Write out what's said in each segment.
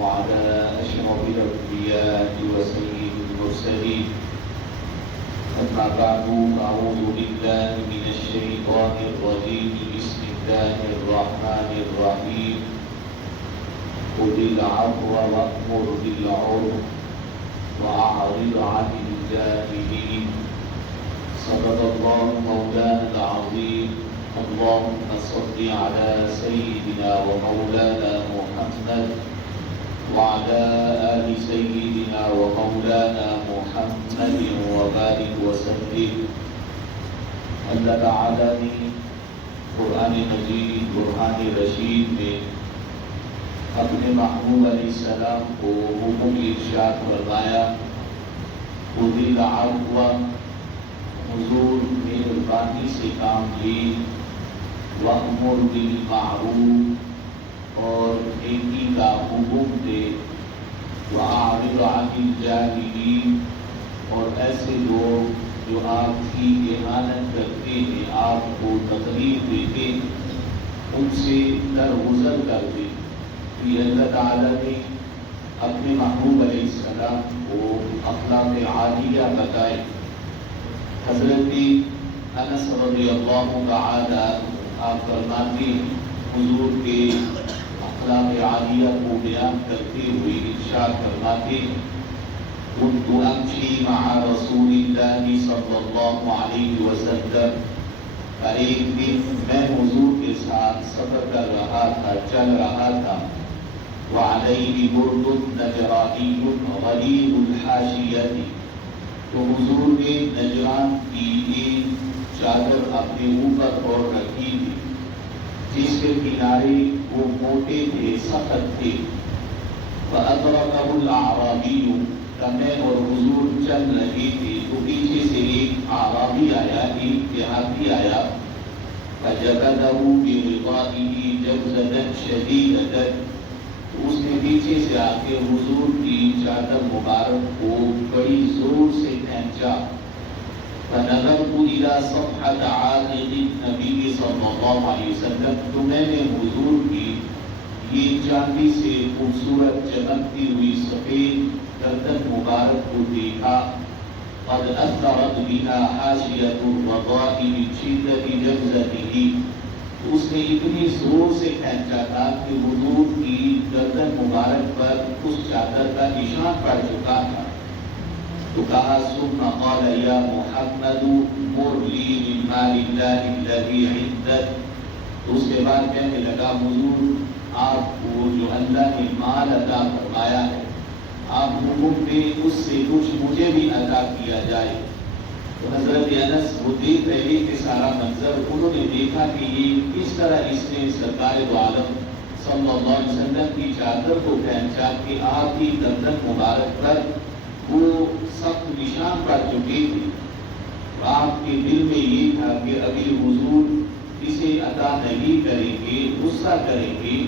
وعلى أشرف الأنبياء وسيد المرسلين. أما بعد أعوذ بالله من الشيطان الرجيم. بسم الله الرحمن الرحيم. خذ العفو وأمر بالعرف وأعرض عن الجاهلين. صدق الله مولانا العظيم. اللهم صل على سيدنا ومولانا محمد وعلى آل سيدنا ومولانا محمد وبارك وسلم. اللہ تعالیٰ نے قرآن مجید برہان رشید میں اپنے محبوب علیہ السلام کو حکم ارشاد فرمایا، خذ العفو، حضور مہربانی سے کام لی، وأمر بالمعروف، اور نیکی کا حکم دے، وأعرض عن الجاہلین، اور ایسے لوگ جو آپ کی اہانت کرتے ہیں، آپ کو تکلیف دیتے ہیں، ان سے درگزر کر دے۔ یہ اللہ تعالیٰ نے اپنے محبوب علیہ السلام کو اخلاق عالیہ بتائے۔ حضرت انس رضی اللہ تعالی آپ فرماتے ہیں، حضور کے اخلاق عالیہ کو بیان کرتے ہوئے ارشاد فرماتے ہیں، كنت أمشي مع رسول الله صلی اللہ علیہ وسلم، ایک دن میں حضور کے ساتھ سفر کر رہا تھا، چل رہا تھا، وعليه برد نجرانی غلیظ الحاشیۃ، تو حضور نے نجران کی ایک چادر اپنے اوپر اور رکھی تھی جس کے کنارے وہ موٹے تھے، سخت تھے۔ فأدركه الأعرابي، میں اور حضور چل رہے تھے تو پیچھے سے ایک اعرابی آیا، ایک دیہاتی آیا، فجبده برضائه جبزة شديدة، اس نے پیچھے سے آ کے حضور کی چادر مبارک کو بڑی زور سے کھینچا۔ فنظرت إلى صفحة عاتق النبي صلی اللہ علیہ وسلم، تو میں نے حضور کی یہ چاندی سے خوبصورت چمکتی ہوئی سفید گردن مبارک کو دیکھا۔ قد أثرت بها حاشية الرضاء من شدة جبزته، اس نے اتنی زور سے کھینچا تھا کہ حضور کی گردن مبارک پر اس چادر کا نشان پڑ چکا تھا۔ تو کہا ثم قال یا محمد مر لی من مال اللہ الذی عندک، تو اس کے بعد کہنے لگا، حضور آپ کو جو اللہ نے مال عطا فرمایا ہے، آپ حکم دیں اس سے کچھ مجھے بھی عطا کیا جائے۔ تو حضرت انس وہ دیکھ رہے کہ سارا منظر، انہوں نے دیکھا کہ یہ کس طرح اس نے سرکار دو عالم صلی اللہ علیہ وسلم کی چادر کو پہنچا کہ آپ کی گردن مبارک پر وہ سخت نشان پڑ چکے تھے۔ آپ کے دل میں یہ تھا کہ ابھی حضور اسے عطا نہیں کریں گے، غصہ کریں گے،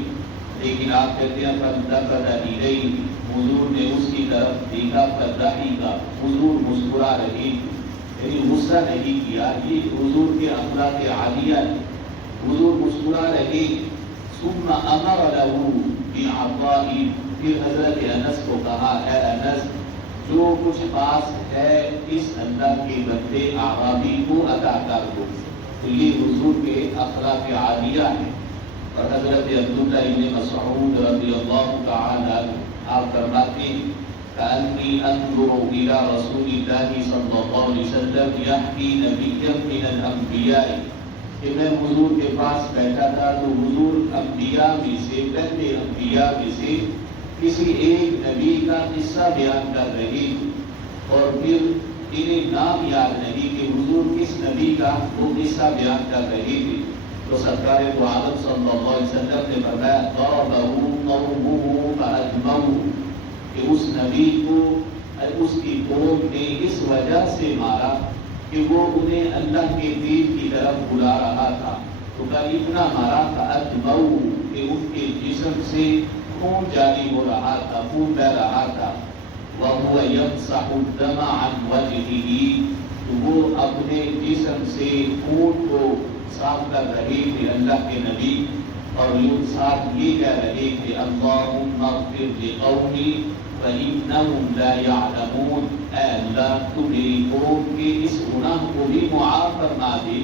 لیکن آپ کہتے ہیں فَانْتَفَضَ إِلَيْهِ، حضور نے اس کی طرف دیکھا، فَضَحِكَ، حضور مسکرا رہے، یعنی غصہ نہیں کیا۔ یہ حضور کے اخلاق عالیہ ہے، حضور مسکرا رہے۔ ثُمَّ أَمَرَ لَهُ بِعَطَاءٍ، پھر حضرت انس کو کہا، اے انس جو کچھ پاس ہے اس اللہ کے بندے اعرابی کو عطا کر دو۔ تو یہ حضور کے اخلاق عالیہ ہے۔ اور حضرت عبداللہ بن مسعود رضی اللہ تعالی آپ فرماتے ہیں، کأنی انظر الى رسول اللہ صلی اللہ علیہ وسلم یحکی نبیا من الانبیاء، کہ میں حضور کے پاس بیٹھا تھا تو حضور انبیاء میں سے، پہلے انبیاء میں سے کسی ایک نبی کا قصہ بیان کر رہے، اور پھر انہیں نام یاد نہیں کہ حضور کس نبی کا وہ قصہ بیان کر رہے تھے۔ تو سرکار دو عالم صلی اللہ علیہ وسلم نے فرمایا، ضربہ قومہ فأدموہ، کہ اس نبی کو اس کی قوم نے اس وجہ سے مارا کہ وہ انہیں اللہ کے دین کی طرف بلا رہا تھا۔ تو کا اتنا مارا فأدموہ کہ ان کے جسم سے خون جاری ہو رہا تھا، خون بہ رہا تھا۔ وَهُوَ يَمْسَحُ الدَّمَ عَنْ وَجْهِهِ، تو وہ اپنے جسم سے خون کو صاف کر رہے تھے اللہ کے نبی۔ اور یہ ساتھ یہ کہہ رہے کہ اللہم اغفر لقومی فإنہم لا یعلمون، اے اللہ تو میری قوم کے اس گناہ کو بھی معاف فرما دے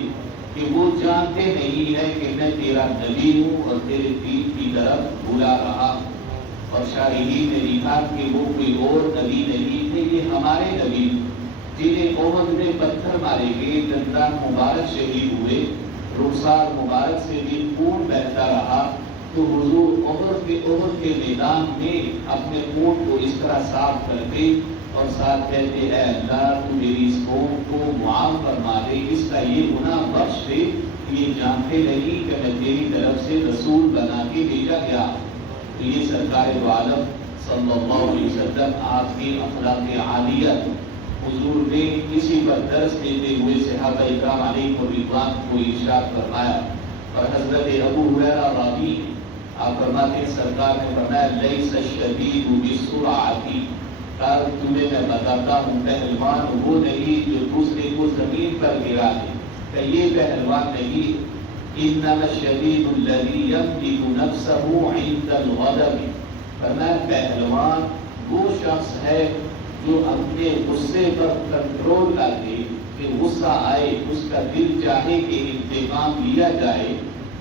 کہ وہ جانتے نہیں ہے کہ میں تیرا نبی ہوں اور تیرے دین کی طرف بلا رہا ہوں۔ اور شارحین نے لکھا کہ وہ کوئی اور نبی نہیں تھے، یہ ہمارے نبی جنہیں احد میں پتھر مارے گئے، دندان مبارک شہید ہوئے، رخسار مبارک سے بھی خون بہتا رہا، تو حضور احد کے میدان میں اپنے خون کو اس طرح صاف کرتے اور ساتھ کہتے اے اللہ تو میری اس قوم کو معاف فرما دے، اس کا یہ گناہ بخش دے، یہ جانتے نہیں کہ میں تیری طرف سے رسول بنا کے بھیجا گیا۔ تو یہ سرکار دو عالم صلی اللہ علیہ وسلم آپ کی اخلاق عالیہ حضور نے کسی پر درس دیتے ہوئے صحابہ اکرام علیہ الرضوان کو ارشاد فرمایا۔ اور حضرت ابو ہریرہ راوی آپ فرماتے ہیں سرکار نے فرمایا لیس الشدید بالسرعۃ، تمہیں میں بتاتا ہوں پہلوان وہ نہیں جو دوسرے کو زمین پر گرا دے، کہ یہ پہلوان نہیں، انما الشدید الذی یملک نفسہ عند الغضب، فرمایا پہلوان وہ شخص ہے جو اپنے غصے پر کنٹرول کر دے کہ غصہ آئے اس کا دل چاہے کہ انتقام لیا جائے،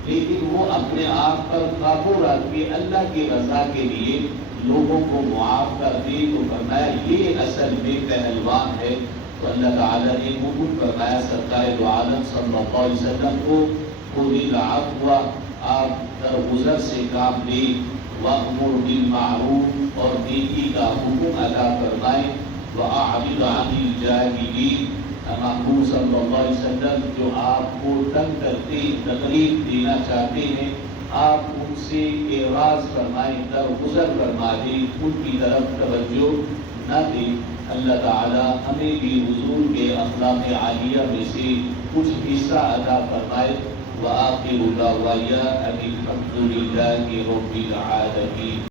لیکن وہ اپنے آپ پر قابو رکھ کے اللہ کی رضا کے لیے لوگوں کو معاف کر دے، تو فرمایا یہ اصل میں پہلوان ہے۔ تو اللہ تعالیٰ نے حکم فرمایا سرکار دو عالم صلی اللہ علیہ وسلم کو خذ العفو، آپ درگزر سے کام لے، وَأْمُرْ بِالْمَعْرُوفِ اور نیکی کا حکم ادا فرمائے، وَأَعْرِضْ عَنِ الْجَاهِلِينَ محبوب صلی اللہ علیہ وسلم جو آپ کو تنگ کرتے تکلیف دینا چاہتے ہیں آپ ان سے اعراض فرمائیں، درگزر فرما دیں، ان کی طرف توجہ نہ دیں۔ اللہ تعالی ہمیں بھی حضور کے اخلاق عالیہ میں سے کچھ حصہ ادا فرمائے۔ وآخر دعوانا ان الحمد للہ رب العالمین۔